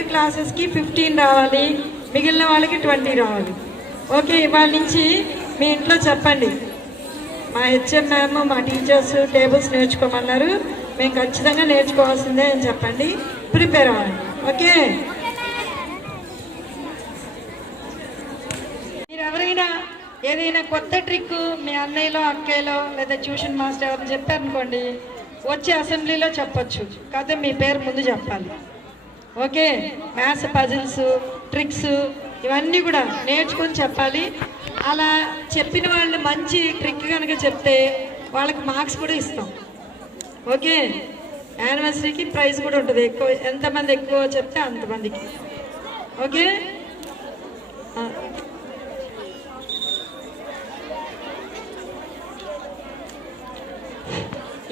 Five క్లాసెస్కి fifteen రావాలి మిగిలిన వాళ్ళకి ట్వంటీ రావాలి. ఓకే ఇవాళ నుంచి మీ ఇంట్లో చెప్పండి. మా హెచ్ఎం మ్యామ్ మా టీచర్స్ టేబుల్స్ నేర్చుకోమన్నారు. మేము ఖచ్చితంగా నేర్చుకోవాల్సిందే అని చెప్పండి. ప్రిపేర్ అవ్వండి. ఓకే? మీరు ఎవరైనా ఏదైనా కొత్త ట్రిక్ మీ అన్నయ్యలో అక్కయ్యలో లేదా ట్యూషన్ మాస్టర్ ఎవరిని చెప్పారనుకోండి వచ్చే అసెంబ్లీలో చెప్పొచ్చు. కాకపోతే మీ పేరు ముందు చెప్పాలి. ఓకే మ్యాథ్స్ పజిల్స్ ట్రిక్స్ ఇవన్నీ కూడా నేర్చుకొని చెప్పాలి. అలా చెప్పిన వాళ్ళు మంచి ట్రిక్ కనుక చెప్తే వాళ్ళకి మార్క్స్ కూడా ఇస్తాం. ఓకే యానివర్సరీకి ప్రైజ్ కూడా ఉంటుంది. ఎక్కువ ఎంతమంది ఎక్కువ చెప్తే అంతమందికి. ఓకే?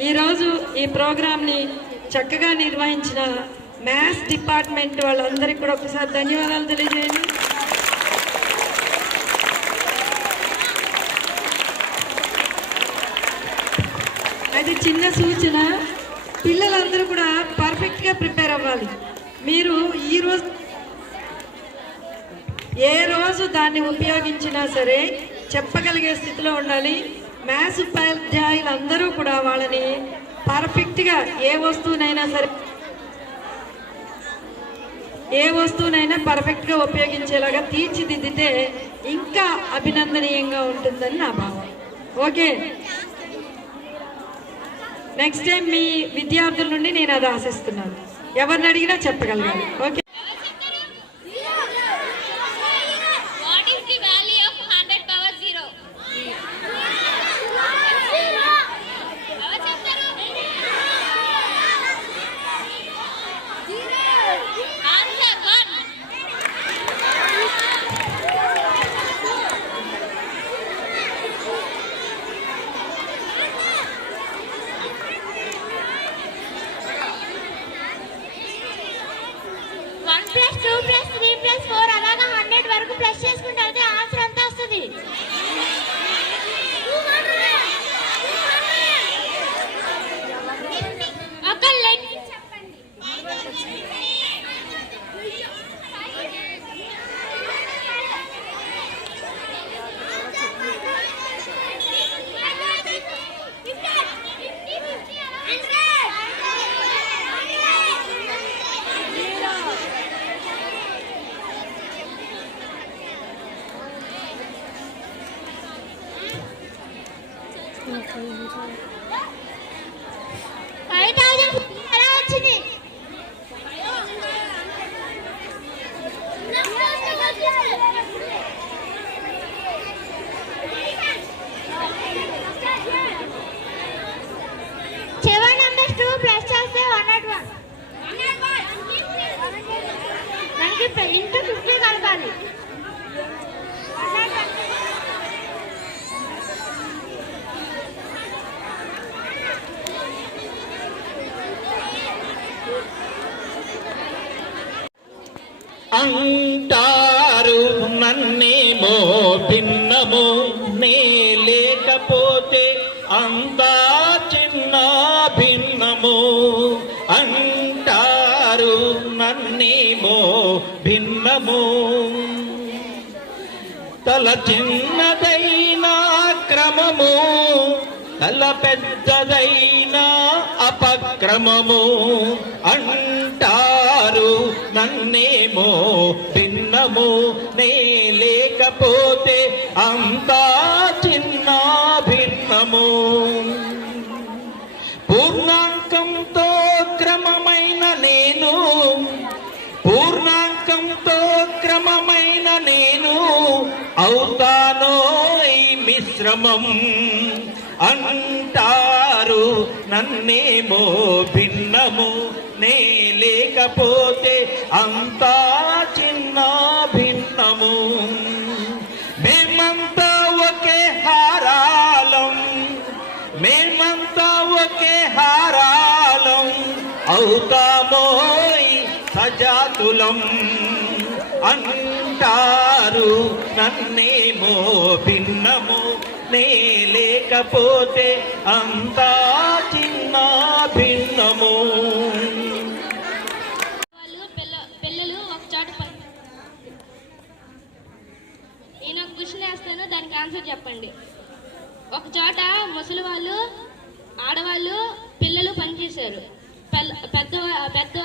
ఈరోజు ఈ ప్రోగ్రామ్ని చక్కగా నిర్వహించిన మ్యాథ్స్ డిపార్ట్మెంట్ వాళ్ళందరికీ కూడా ఒకసారి ధన్యవాదాలు తెలియజేయండి. అది చిన్న సూచన. పిల్లలందరూ కూడా పర్ఫెక్ట్గా ప్రిపేర్ అవ్వాలి. మీరు ఈ రోజు ఏ రోజు దాన్ని ఉపయోగించినా సరే చెప్పగలిగే స్థితిలో ఉండాలి. మ్యాథ్స్ ఉపాధ్యాయులు అందరూ కూడా వాళ్ళని పర్ఫెక్ట్గా ఏ వస్తువునైనా సరే ఏ వస్తువునైనా పర్ఫెక్ట్గా ఉపయోగించేలాగా తీర్చిదిద్దితే ఇంకా అభినందనీయంగా ఉంటుందని నా భావం. ఓకే? నెక్స్ట్ టైం మీ విద్యార్థుల నుండి నేను అది ఆశిస్తున్నాను. ఎవరిని అడిగినా చెప్పగలగాలి. ఓకే? దానికి ఇంటూ ఫిఫ్టీ కలపాలి అంటారు నన్నేమో భిన్నమో భిన్నము తల చిన్నదైన క్రమము తల పెద్దదైన అపక్రమము. అంటారు నన్నేమో భిన్నము నే లేకపోతే అంతా చిన్న భిన్నము పూర్ణాంకంతో క్రమమైన నేను అవుతానోయ్ మిశ్రమం? అంటారు నన్నేమో భిన్నము. నే లేకపోతే అంతా చిన్న భిన్నము. మేమంతా ఒకే హారాలం. మేమంతా ఒకే హారాలం. అవుతామోయ్ సజాతులం. అన్న అంటారు నన్నేమో భిన్నము నే లేకపోతే అంతా చిన్న భిన్నము. పిల్ల పిల్లలు ఒక చోట నేను ఒక క్వశ్చన్ వేస్తాను దానికి ఆన్సర్ చెప్పండి. ఒక చోట ముసలి వాళ్ళు ఆడవాళ్ళు పిల్లలు పనిచేశారు. పెద్ద పెద్ద పెద్ద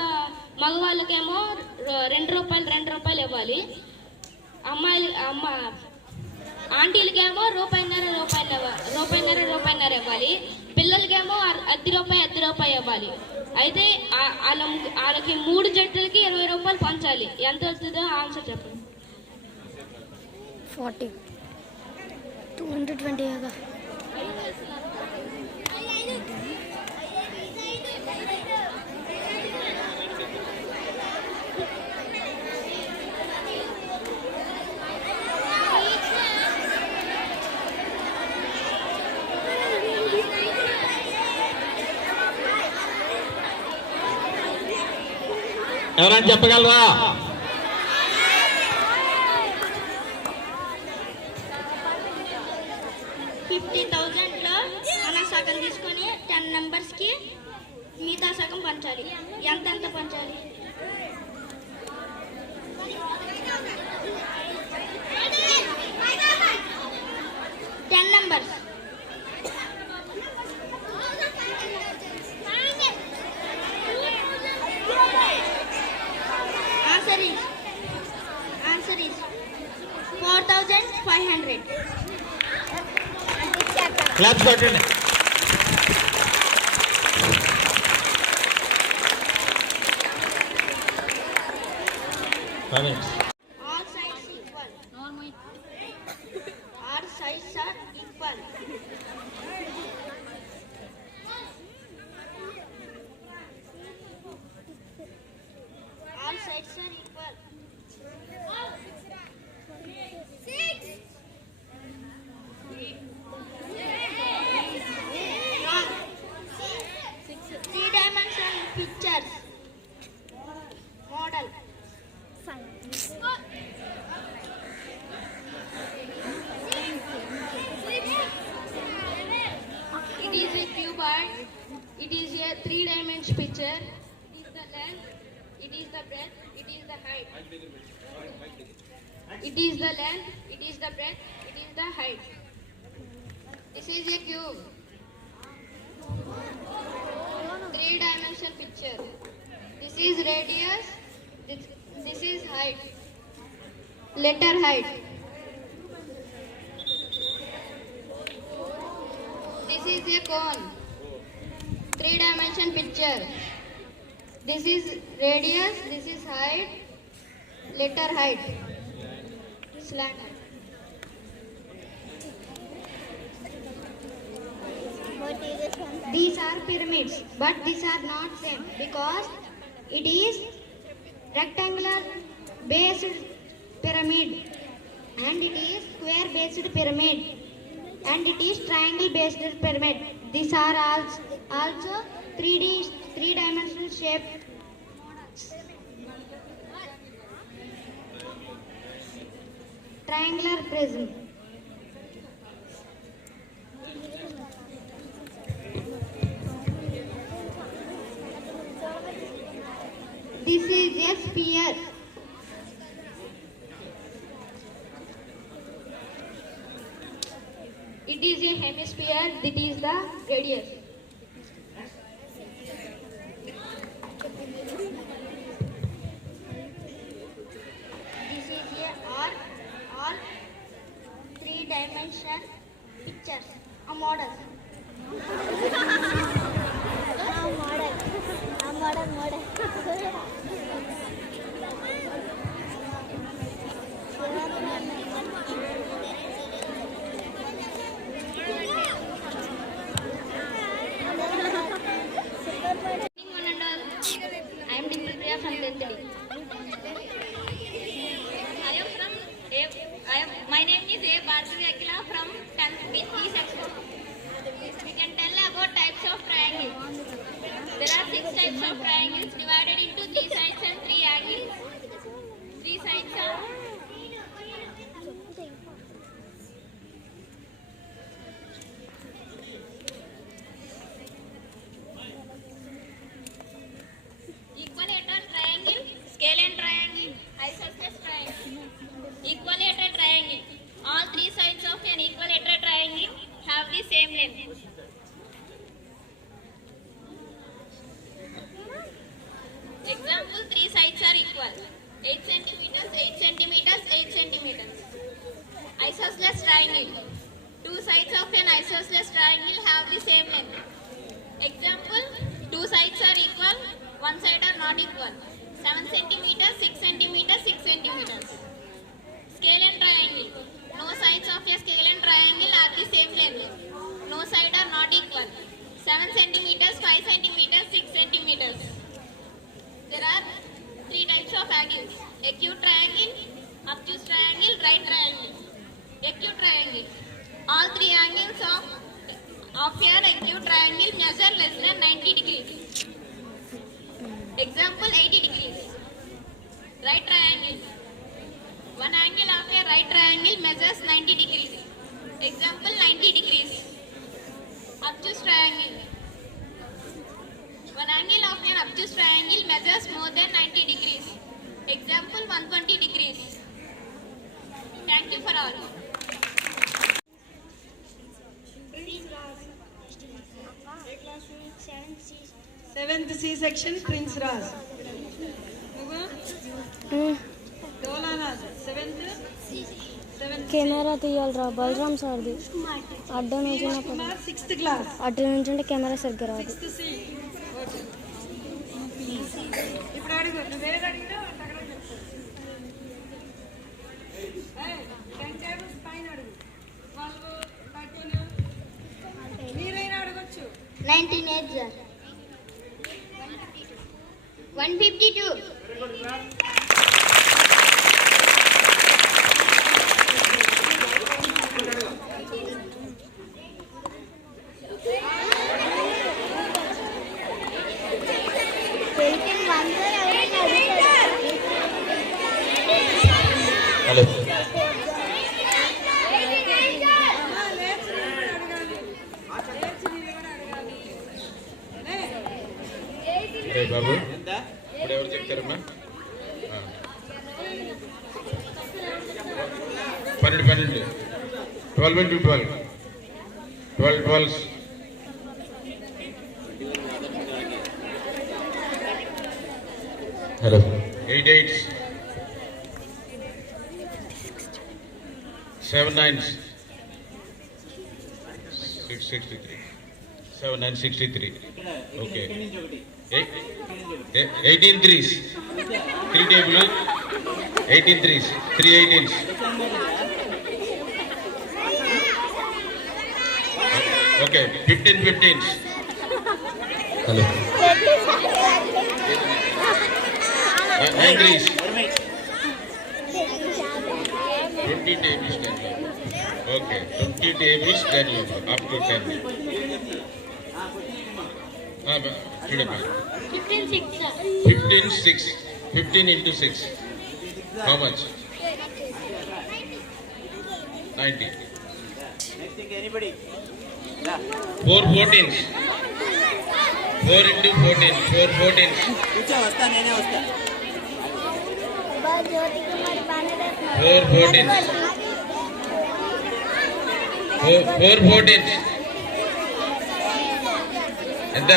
మగవాళ్ళకేమో రెండు రూపాయలు రెండు రూపాయలు ఇవ్వాలి. అమ్మాయిలు అమ్మ. ఆంటీలకేమో రూపాయిన్నర రూపాయన్నర రూపాయిన్నర రూపాయిన్నర ఇవ్వాలి. పిల్లలకేమో అర్ధ రూపాయి అర్ధ రూపాయి ఇవ్వాలి. అయితే వాళ్ళ వాళ్ళకి మూడు జట్లకి ఇరవై రూపాయలు పంచాలి. ఎంత వస్తుందో ఆన్సర్ చెప్పండి ఫార్టీ. టూ హండ్రెడ్ ట్వంటీ ఎవరైనా చెప్పగలరా? ఫిఫ్టీ థౌజండ్లో మన సగం తీసుకొని టెన్ మెంబర్స్కి మిగతా సగం పంచాలి. ఎంతెంత పంచాలి? 500. Clap it. Thanks. Picture. This is radius. This, this is height. Letter height. This is a cone. Three dimension picture. This is radius, this is height, letter height. Slant. These are pyramids, but these are not same because it is rectangular based pyramid and it is square based pyramid and it is triangle based pyramid. These are also, also 3D, three dimensional shape. Triangular prism. A. It is a hemisphere. That is the radius. frying is Isosceles triangle. Two sides of an isosceles triangle have the same length. Example, two sides are equal, one side are not equal. 7 centimeters, 6 centimeters, 6 centimeters. Scalene triangle. No sides of a scalene triangle are the same length. No side are not equal. 7 centimeters, 5 centimeters, 6 centimeters. There are three types of angles. Acute triangle, obtuse triangle, right triangle. Acute triangle. All three angles of, of an acute triangle measure less than 90 degrees. Example 80 degrees. Right triangle. One angle of a right triangle measures 90 degrees. Example 90 degrees. Obtuse triangle. One angle of an obtuse triangle measures more than 90 degrees. Example 120 degrees. Thank you for all. Seventh C section Prince Raj camera తీయాలిరా Balaram సార్ది. అడ్డం నుంచి Kumar sixth class అడ్డం నుంచి అంటే camera సరిగ్గా రాదు. ఇప్పుడు అడుగు 19 eight, sir. 152. Taken one, sir. బాబు ఇప్పుడు ఎవరు చెప్తారమ్మా ఆ. పన్నెండు పన్నెండు twelve into twelve twelve twelves hello eight eights seven nines six sixty three seven nine sixty three okay eighteen threes three table eighteen threes three eighteens okay fifteen fifteens hello nine threes twenty tables ten okay twenty tables ten up to ten 15 6 15 6 15 into 6 how much 90 next thing anybody 4 14 4 into 14 4 14 kucha vasta nene vasta 4 14 4 14 ఎంత?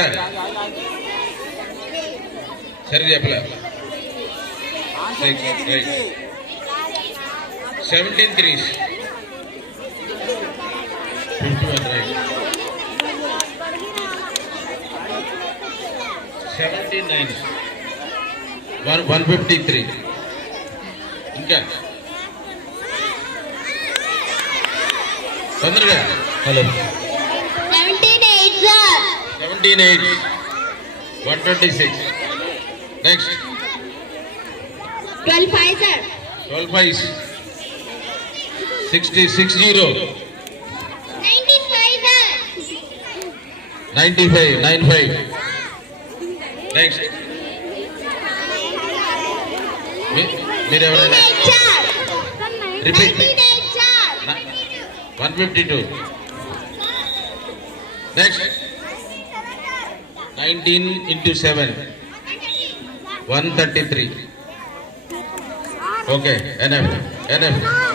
సరే చెప్పలే. Seventeen threes fifty one right seventeen nine one one fifty three ఇంకా? తొందరగా. Hello. Seventeen eight one twenty six next 12 5 sir. Twelve five sixty six zero 95 sir. Ninety five nine five next మీరు ఎవరైనా repeat one fifty two next 19 into 7. 133. Okay, enough, enough.